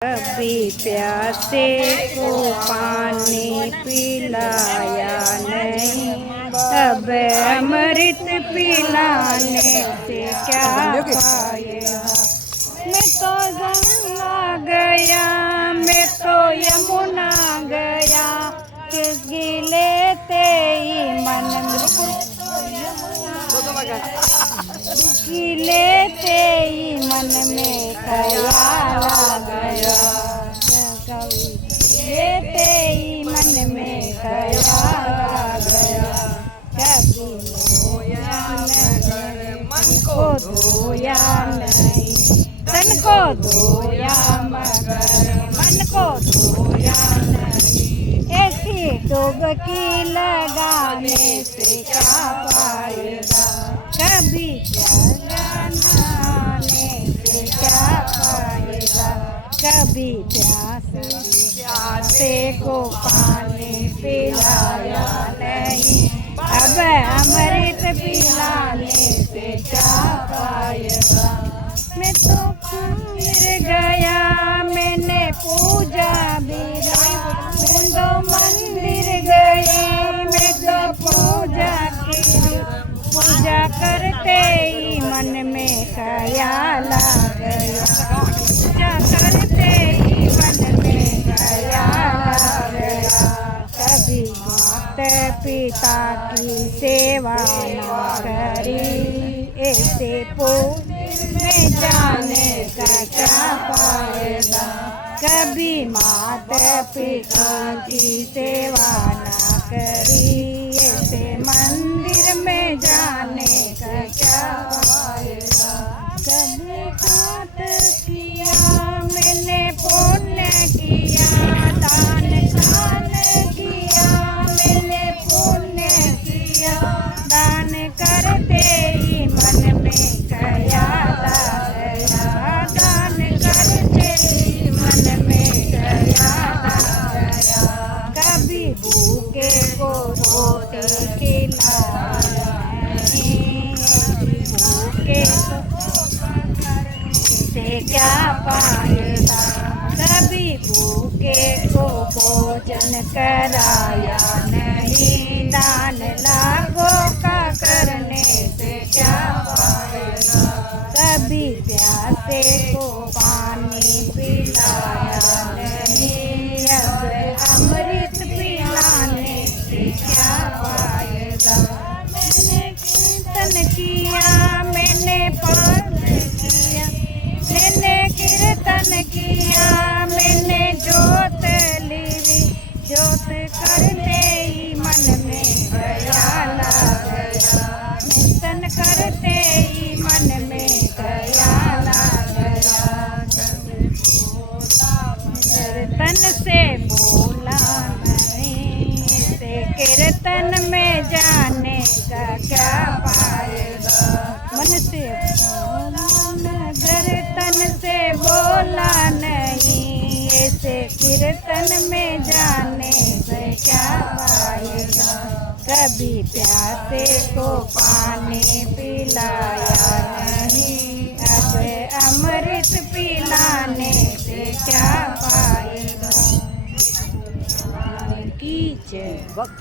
कभी प्यासे को पानी पिलाया नहीं, अब अमृत पिलाने से क्या पाएगा। मैं तो गंगा गया, मैं तो यमुना गया, गिले ते मन गिले ते मन में ख्याल आ गया, लेते ही मन में ख्याल आ गया। कभी धोया नहीं, मन को धोया नहीं, तन को धोया मगर मन को धोया नहीं। ऐसी डुबकी लगाने से क्या पाएगा, कभी नहाने से क्या पाएगा। कभी प्यासे को पानी पिलाया नहीं, अब अमृत पिलाने से क्या पाएगा। मैं तो मंदिर गया, मैंने पूजा भी तो मंदिर गई, मैं तो पूजा की, पूजा करते ही मन में ख्याल आ गया, पूजा करते ही मन में ख्याल आ गया। कभी माता पिता की सेवा न करी, ऐसे में जाने का क्या फायदा। कभी माता पिता की सेवा न करी, ऐसे मंदिर में जाने का क्या फायदा। कभी पाठ किया मैंने, पुण्य किया, दान किया मैंने, पुण्य किया, दान करते ही मन में ख्याल आ गया, दान करते ही मन में ख्याल आ गया। कभी भूखे को रोटी खिलाया नहीं, भूखे से क्या पाएगा। कभी भूखे को भोजन कराया नहीं, दान लाखों का करने से क्या पाएगा। कभी प्यासे को पानी पिलाया नहीं, अब अमृत पिलाने से क्या पाएगा। मैंने कीर्तन किया, मैंने पाठ किया, मैंने कीर्तन किया, मैंने जोत ली, जोत करते ही मन में ख्याल आ गया, कीर्तन करते ही मन में ख्याल आ गया। कीर्तन से बोला नहीं, से कीर्तन में जाने का क्या पाएगा। मन से कीर्तन से बोला नहीं, ऐसे कीर्तन में जाने से क्या पाएगा। कभी प्यासे को पानी पिलाया नहीं, अब अमृत पिलाने से क्या पाएगा। की जय।